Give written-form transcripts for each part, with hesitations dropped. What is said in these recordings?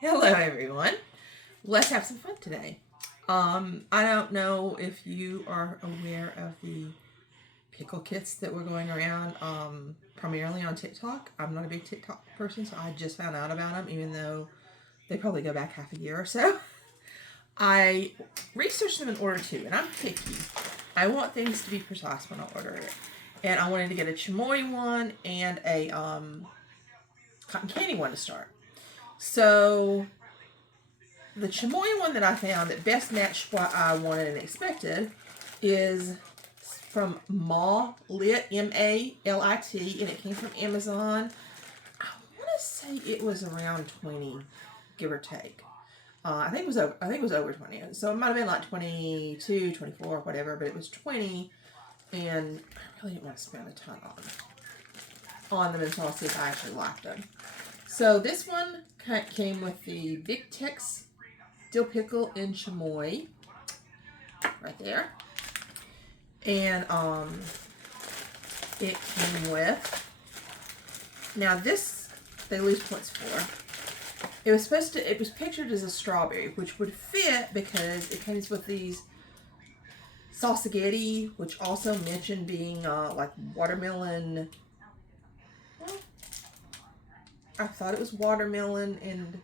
Hello everyone. Let's have some fun today. I don't know if you are aware of the pickle kits that were going around primarily on TikTok. I'm not a big TikTok person, so I just found out about them, even though they probably go back half a year or so. I researched them in order to, and I'm picky. I want things to be precise when I order it. And I wanted to get a chamoy one and a cotton candy one to start. So the chamoy one that I found that best matched what I wanted and expected is from Lit, Malit, and it came from Amazon. I want to say it was around 20, give or take. I think it was over 20. So it might have been like 22, 24, whatever, but it was 20, and I really didn't want to spend a ton on them until I see if I actually liked them. So this one came with the Big Tex dill pickle and chamoy right there, and it came with, now this they lose points for. It was pictured as a strawberry, which would fit because it comes with these salsaghetti, which also mentioned being like watermelon. Well, I thought it was watermelon and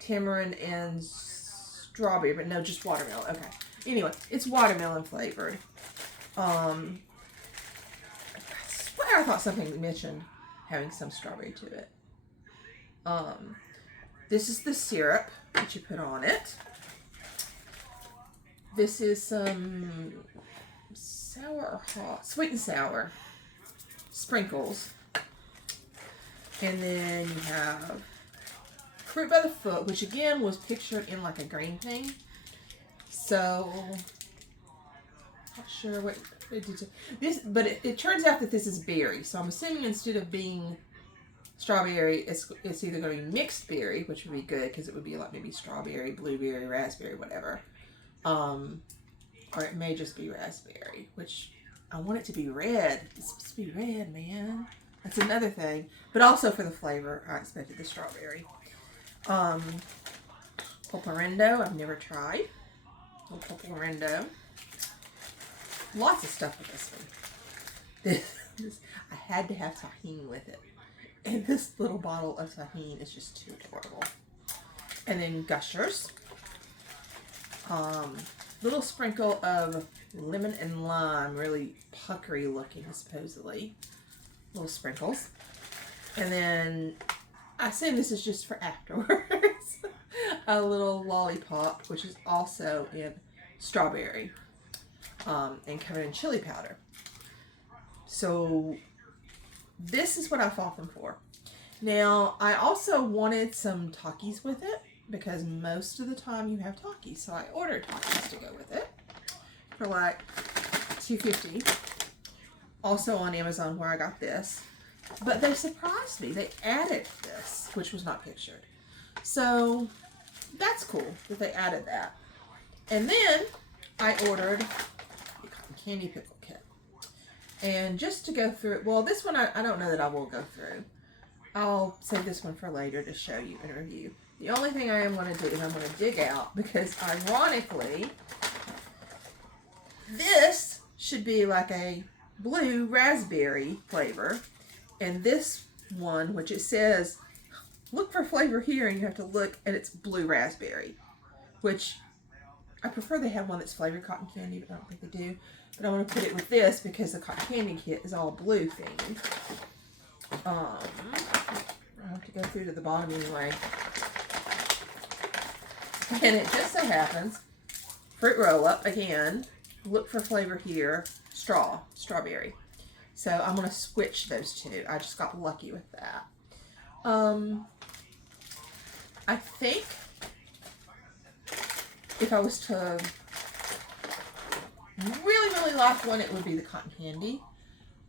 tamarind and strawberry, but no, just watermelon. Okay. Anyway, it's watermelon flavored. I swear I thought something mentioned having some strawberry to it. This is the syrup that you put on it. This is some sour or hot, sweet and sour sprinkles. And then you have fruit by the foot, which again was pictured in like a green thing. So, not sure what it did. This, but it turns out that this is berry. So I'm assuming instead of being strawberry, it's either going to be mixed berry, which would be good because it would be like maybe strawberry, blueberry, raspberry, whatever. Or it may just be raspberry, which I want it to be red. It's supposed to be red, man. That's another thing. But also for the flavor, I expected the strawberry. Pulparindo, I've never tried. Pulparindo. Lots of stuff with this one. I had to have tahini with it. And this little bottle of tahini is just too adorable. And then gushers. Little sprinkle of lemon and lime, really puckery looking, supposedly. Little sprinkles. And then I assume this is just for afterwards. A little lollipop, which is also in strawberry, and covered in chili powder. So this is what I fought them for. Now, I also wanted some Takis with it because most of the time you have Takis. So I ordered Takis to go with it for like $2.50. Also on Amazon where I got this. But they surprised me. They added this, which was not pictured. So that's cool that they added that. And then I ordered the cotton candy pickle kit. And just to go through it, well, this one I don't know that I will go through. I'll save this one for later to show you and review. The only thing I am going to do is I'm going to dig out, because ironically, this should be like a blue raspberry flavor. And this one, which it says, look for flavor here, and you have to look, and it's blue raspberry. Which, I prefer they have one that's flavored cotton candy, but I don't think they do. But I'm going to put it with this because the cotton candy kit is all blue themed. I have to go through to the bottom anyway. And it just so happens, fruit roll up again, look for flavor here, strawberry. So I'm going to switch those two. I just got lucky with that. I think if I was to really like one, it would be the cotton candy.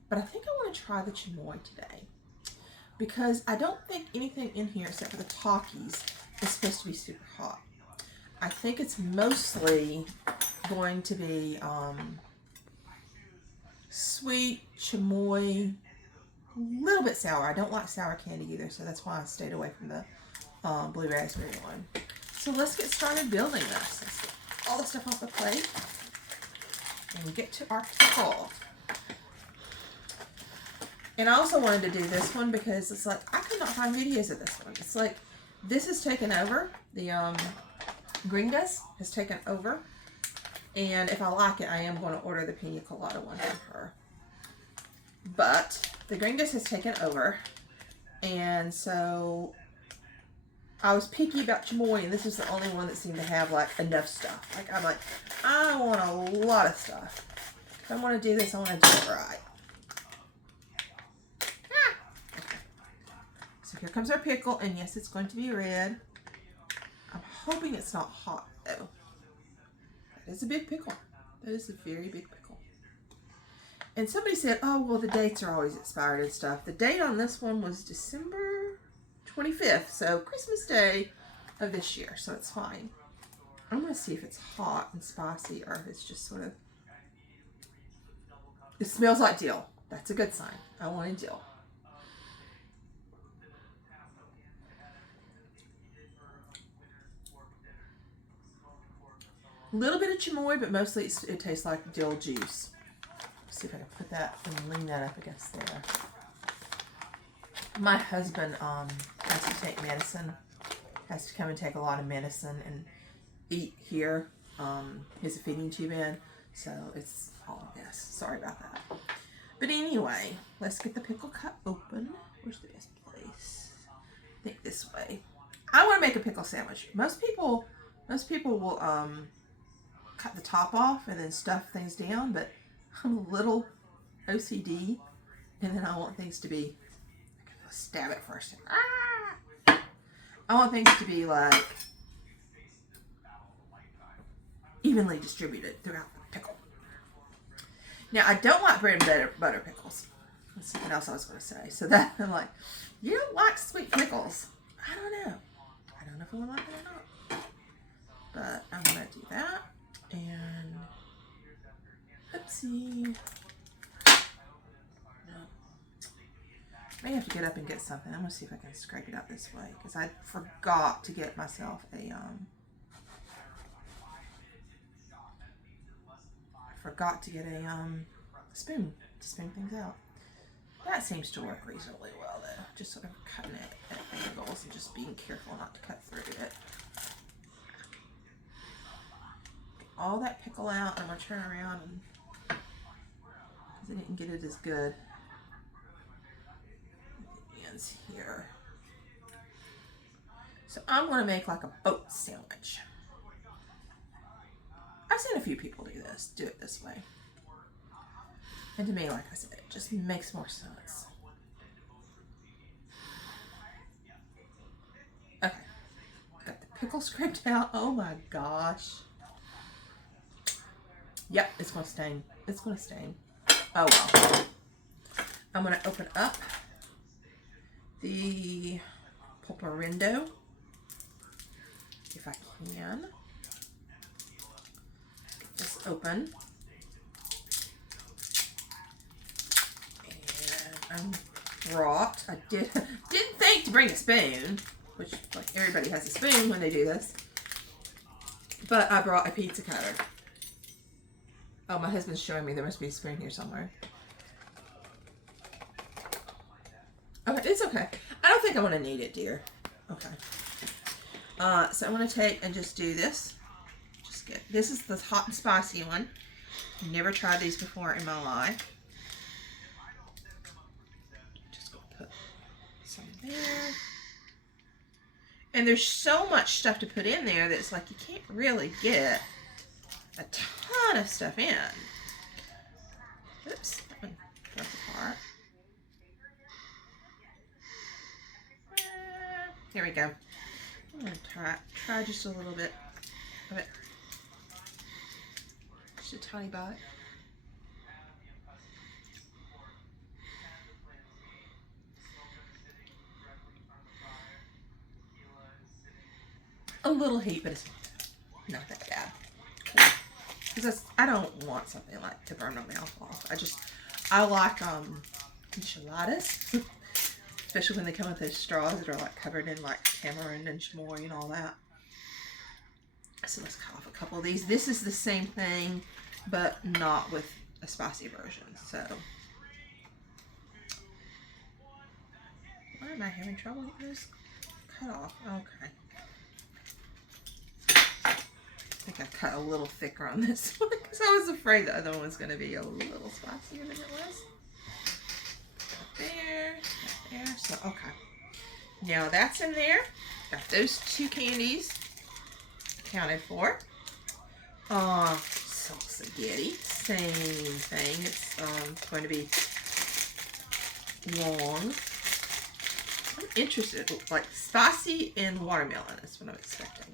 But I think I want to try the chamoy today, because I don't think anything in here except for the Takis is supposed to be super hot. I think it's mostly going to be sweet, chamoy, a little bit sour. I don't like sour candy either, so that's why I stayed away from the blue raspberry one. So let's get started building this. Let's get all the stuff off the plate and get to our pickle. And I also wanted to do this one because it's like, I could not find videos of this one. It's like, this has taken over. The Gringas has taken over. And if I like it, I am going to order the pina colada one from her. But the Gringas has taken over. And so I was picky about chamoy, and this is the only one that seemed to have like enough stuff. Like, I'm like, I want a lot of stuff. If I want to do this, I want to do it right. Okay. So here comes our pickle, and yes, it's going to be red. I'm hoping it's not hot though. That is a big pickle. That is a very big pickle. And somebody said, oh, well, the dates are always expired and stuff. The date on this one was December 25th, so Christmas Day of this year, so it's fine. I'm going to see if it's hot and spicy or if it's just sort of... It smells like dill. That's a good sign. I wanted dill. A little bit of chamoy, but mostly it tastes like dill juice. Let's see if I can put that and lean that up against there. My husband has to take medicine, has to come and take a lot of medicine and eat here. He has a feeding tube in, so it's all of this. Sorry about that. But anyway, let's get the pickle cut open. Where's the best place? I think this way. I want to make a pickle sandwich. Most people will cut the top off and then stuff things down, but I'm a little OCD, and then I want things to be, stab it first. I want things to be like evenly distributed throughout the pickle. Now, I don't like bread and butter pickles. That's something else I was going to say. So that, I'm like, you don't like sweet pickles. I don't know. I don't know if I like it or not. But I'm going to do that. And, oopsie. No. I may have to get up and get something. I'm going to see if I can scrape it out this way. Because I forgot to get myself a, spoon to spoon things out. That seems to work reasonably well though. Just sort of cutting it at angles and just being careful not to cut through it. Get all that pickle out and we'll turn around and because I didn't get it as good. The ends here. So I'm going to make like a boat sandwich. I've seen a few people do it this way. And to me, like I said, it just makes more sense. Okay. Got the pickle scraped out. Oh my gosh. Yep, it's going to stain. It's going to stain. Oh well. I'm going to open up the pulparindo, if I can. Get this open. I didn't think to bring a spoon, which like everybody has a spoon when they do this, but I brought a pizza cutter. Oh, my husband's showing me there must be a spoon here somewhere. Okay, it's okay. I don't think I'm going to need it, dear. Okay. So I'm going to take and just do this. This is the hot and spicy one. Never tried these before in my life. Some there. And there's so much stuff to put in there that it's like you can't really get a ton of stuff in. Oops, that one broke apart. Here we go. I'm going to try just a little bit of it. Just a tiny bite. A little heat, but it's not that bad. Because I don't want something like to burn my mouth off. I like enchiladas, especially when they come with those straws that are like covered in like tamarind and chamoy and all that. So let's cut off a couple of these. This is the same thing, but not with a spicy version. So why am I having trouble with this? Cut off. Okay. I think I cut a little thicker on this one because I was afraid the other one was going to be a little spicier than it was. There, there. So, okay. Now that's in there. Got those two candies accounted for. Spaghetti, same thing. It's going to be long. I'm interested, like spicy and watermelon is what I'm expecting.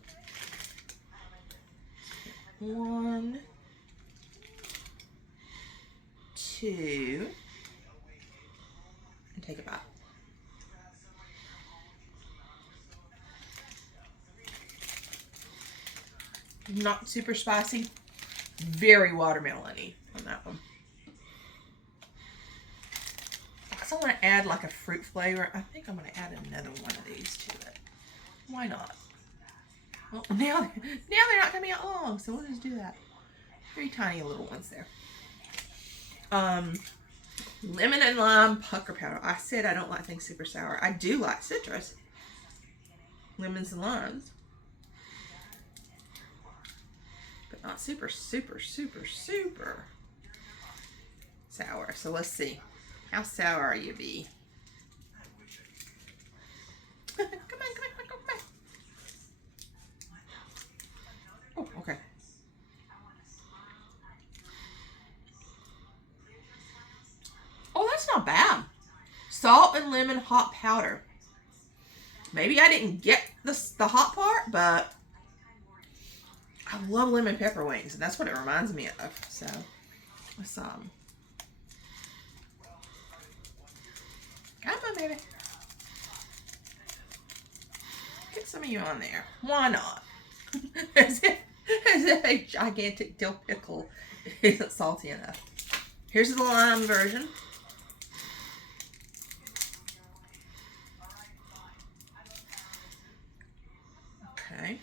1, 2, and take a bite. Not super spicy, very watermelon-y on that one. Because I want to add like a fruit flavor. I think I'm going to add another one of these to it. Why not? Well, now they're not going to be out long, so we'll just do that. 3 tiny little ones there. Lemon and lime pucker powder. I said I don't like things super sour. I do like citrus. Lemons and limes. But not super, super, super, super sour. So let's see. How sour are you, Bee? Come on, come on, come on. Oh, okay. Oh, that's not bad. Salt and lemon hot powder. Maybe I didn't get the hot part, but I love lemon pepper wings, and that's what it reminds me of. So, let's come on, baby. Get some of you on there. Why not? as if a gigantic dill pickle isn't salty enough. Here's the lime version. Okay.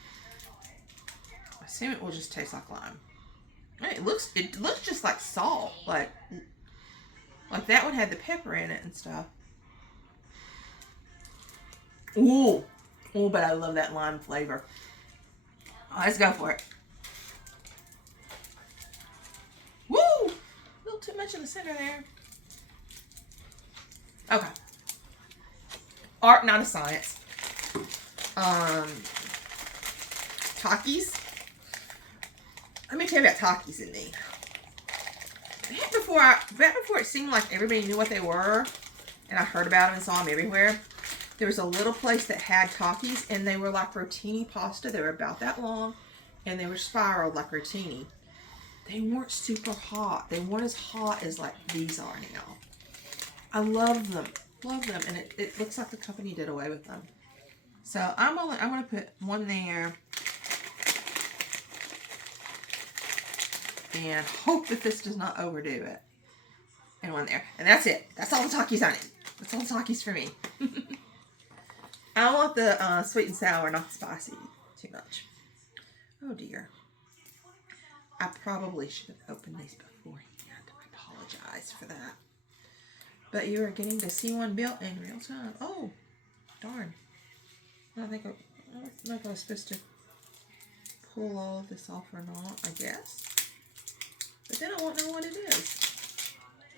I assume it will just taste like lime. It looks just like salt. Like that one had the pepper in it and stuff. Ooh. Oh, but I love that lime flavor. Let's go for it. Woo! A little too much in the center there. Okay. Art, not a science. Takis. Let me tell you about Takis in me. Back before it seemed like everybody knew what they were, and I heard about them and saw them everywhere, there was a little place that had Takis, and they were like rotini pasta. They were about that long, and they were spiraled like rotini. They weren't super hot. They weren't as hot as like these are now. I love them. Love them. And it looks like the company did away with them. So I'm gonna put one there. And hope that this does not overdo it. And one there. And that's it. That's all the Takis I need. That's all the Takis for me. I want the sweet and sour, not spicy too much. Oh dear. I probably should have opened these beforehand. I apologize for that. But you are getting to see one built in real time. Oh, darn. I don't know if I was supposed to pull all of this off or not, I guess. But then I won't know what it is.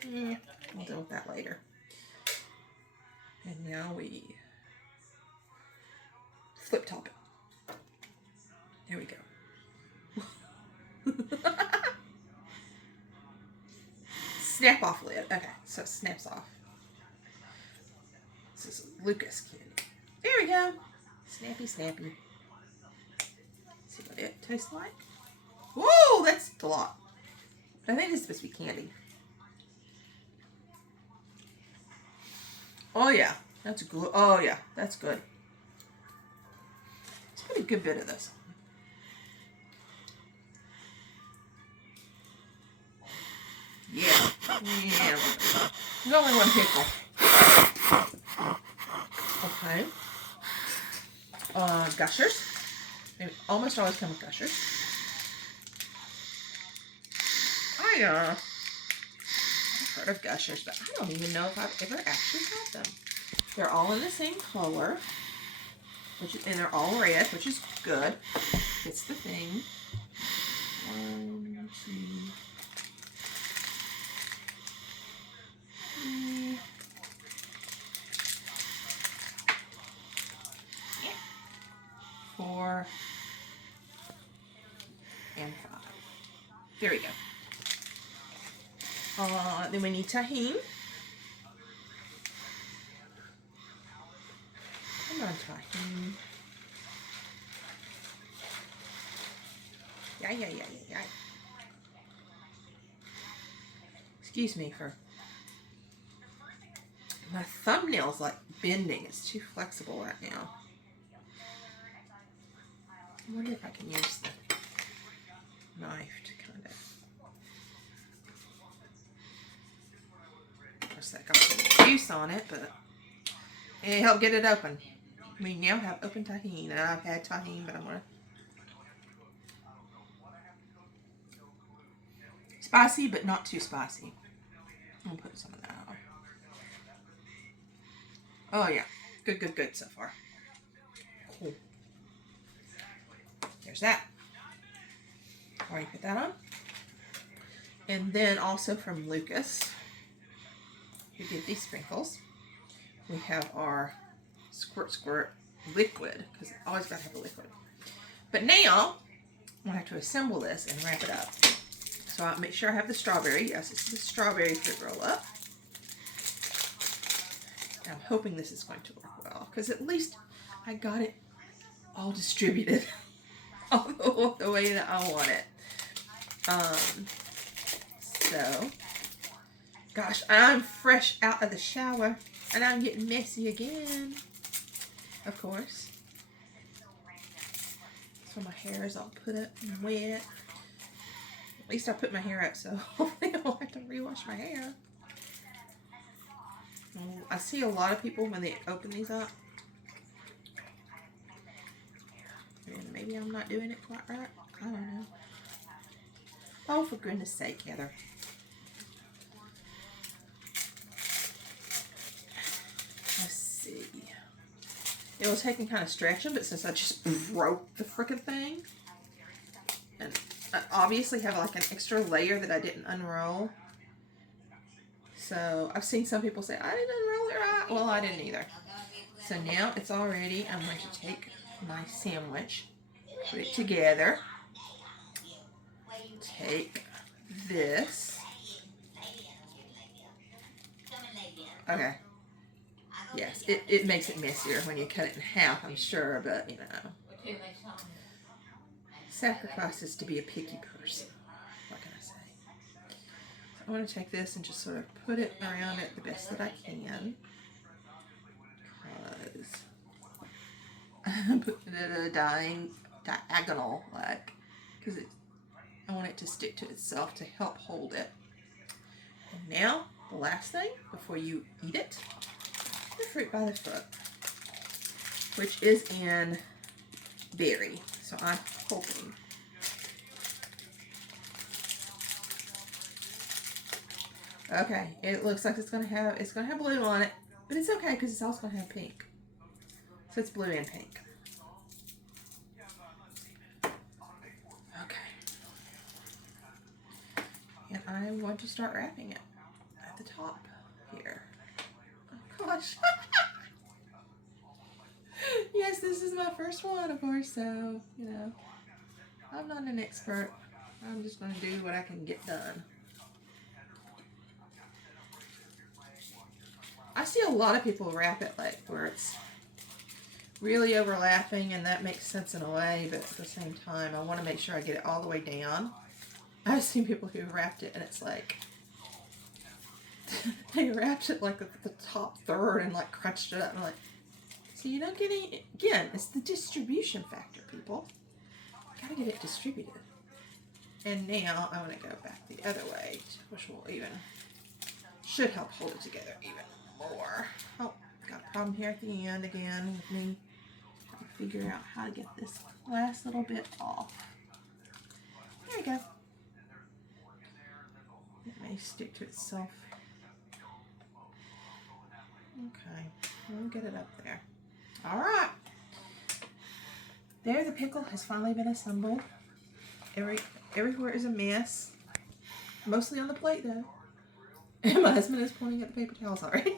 I'll deal with that later. And now we flip top it. There we go. Snap off lid. Okay, so it snaps off. This is Lucas candy. There we go. Snappy, snappy. See what it tastes like. Whoa, that's a lot. I think it's supposed to be candy. Oh yeah, that's good. Oh yeah, that's good. Let's put a good bit of this. Yeah. Yeah. There's only one pickle. Okay. gushers. They almost always come with gushers. I've heard of gushers, but I don't even know if I've ever actually had them. They're all in the same color, and they're all red, which is good. It's the thing. 1, 2, 3, 4, and 5. There we go. Then we need tahini. Come on, tahini. Yeah. Excuse me for my thumbnail's like bending. It's too flexible right now. I wonder if I can use the knife to kind of course that got some juice on it, but it helped get it open. We now have open tahini, and I've had tahini, but I'm gonna spicy, but not too spicy. I'm gonna put some of that on. Oh yeah, good so far. Cool. There's that. Already put that on. And then also from Lucas, who did these sprinkles, we have our squirt liquid, because I always gotta have a liquid. But now I'm gonna have to assemble this and wrap it up. So I'll make sure I have the strawberry. Yes, it's the strawberry fruit roll up. And I'm hoping this is going to work well, because at least I got it all distributed all the way that I want it. So, gosh, I'm fresh out of the shower, and I'm getting messy again, of course. So my hair is all put up and wet. At least I put my hair up, so hopefully I won't have to rewash my hair. I see a lot of people when they open these up, and maybe I'm not doing it quite right. I don't know. Oh, for goodness sake, Heather. Let's see. It was taking kind of stretching, but since I just broke the frickin' thing, and I obviously have like an extra layer that I didn't unroll. So I've seen some people say, I didn't unroll it right. Well, I didn't either. So now it's all ready. I'm going to take my sandwich, put it together, take this. Okay. Yes, it makes it messier when you cut it in half, I'm sure, but you know. Sacrifices to be a picky person. What can I say? So I want to take this and just sort of put it around it the best that I can. Because I'm putting it at a diagonal, like, because I want it to stick to itself to help hold it. And now, the last thing before you eat it, the fruit by the foot, which is in berry. So I'm hoping. Okay, it looks like it's gonna have blue on it, but it's okay because it's also gonna have pink. So it's blue and pink. Okay. And I'm going to start wrapping it at the top here. Oh gosh. Yes, this is my first one, of course, so, you know, I'm not an expert. I'm just going to do what I can get done. I see a lot of people wrap it like where it's really overlapping, and that makes sense in a way, but at the same time, I want to make sure I get it all the way down. I've seen people who wrapped it, and it's like, they wrapped it like at the top third and like crunched it up, and I'm like, so you don't get any, again, it's the distribution factor, people. Gotta get it distributed. And now I want to go back the other way, which will should help hold it together even more. Oh, got a problem here at the end again with me figure out how to get this last little bit off. There you go. It may stick to itself. Okay, we'll get it up there. All right. There, the pickle has finally been assembled. Everywhere is a mess. Mostly on the plate, though. And my husband is pointing at the paper towels already.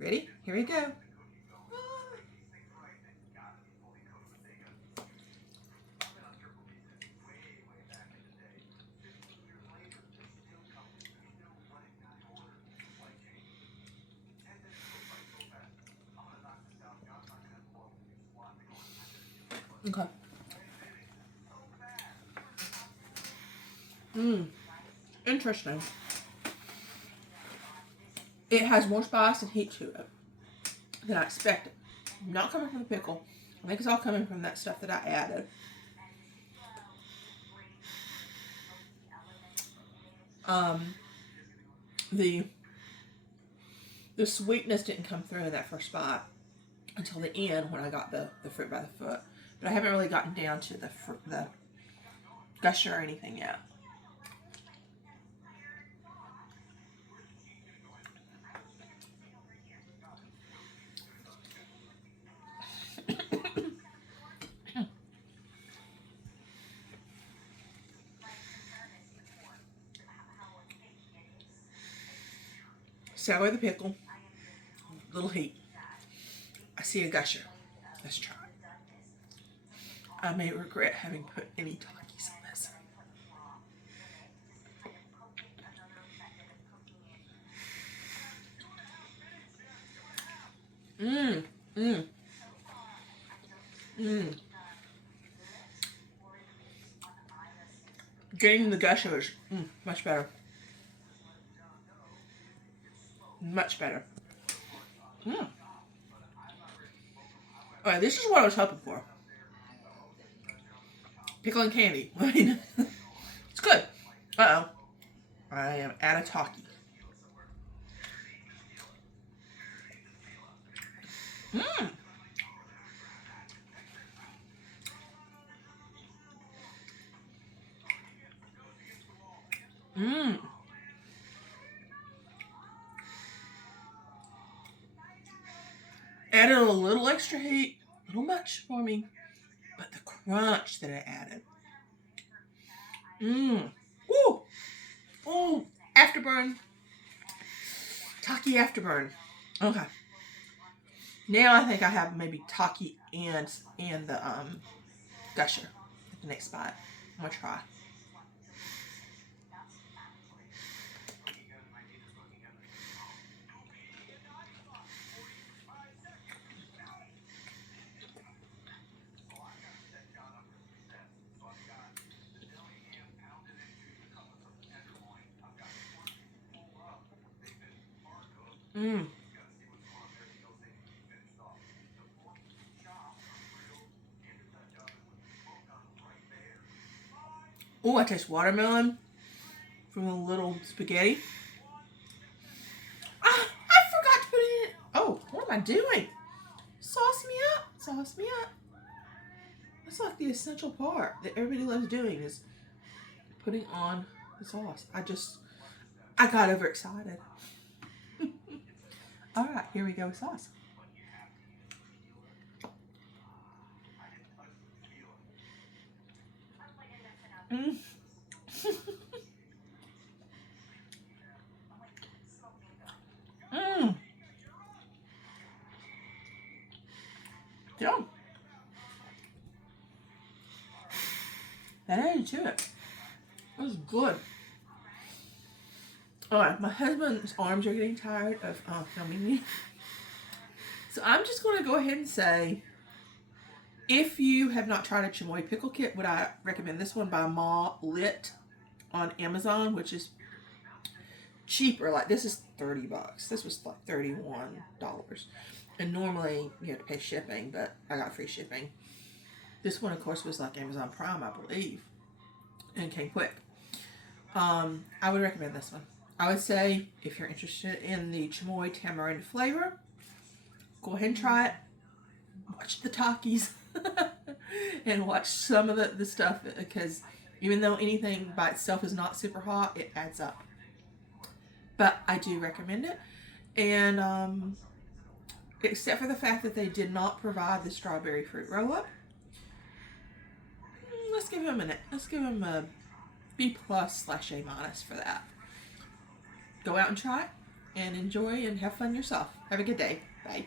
Ready? Here we go. Okay. Interesting. It has more spice and heat to it than I expected. Not coming from the pickle. I think it's all coming from that stuff that I added. The sweetness didn't come through in that first bite until the end when I got the fruit by the foot. But I haven't really gotten down to the gusher or anything yet. Sour the pickle, little heat. I see a gusher. Let's try. I may regret having put any Takis on this. Getting the gushers, much better. Much better. Alright, this is what I was hoping for. Pickle and candy. I mean, it's good. Uh-oh. I am out of Taki. Added a little extra heat, a little much for me, but the crunch that it added. Woo! Oh, afterburn. Taki afterburn. Okay. Now I think I have maybe Taki and the gusher at the next bite. I'm gonna try. Oh, I taste watermelon from the little spaghetti. Ah, I forgot to put it in. Oh, what am I doing? Sauce me up. Sauce me up. That's like the essential part that everybody loves doing is putting on the sauce. I got overexcited. All right, here we go with sauce. Yum. That added to it. It was good. Alright, my husband's arms are getting tired of filming me. So I'm just going to go ahead and say, if you have not tried a Chamoy Pickle Kit, would I recommend this one by Lit on Amazon, which is cheaper. Like, this is $30. This was like $31. And normally you have to pay shipping, but I got free shipping. This one, of course, was like Amazon Prime, I believe, and came quick. I would recommend this one. I would say if you're interested in the chamoy tamarind flavor, go ahead and try it. watch the talkies and watch some of the stuff, because even though anything by itself is not super hot, it adds up. But I do recommend it. And except for the fact that they did not provide the strawberry fruit roll-up, let's give him a B+ / A- for that. Go out and try it and enjoy and have fun yourself. Have a good day. Bye.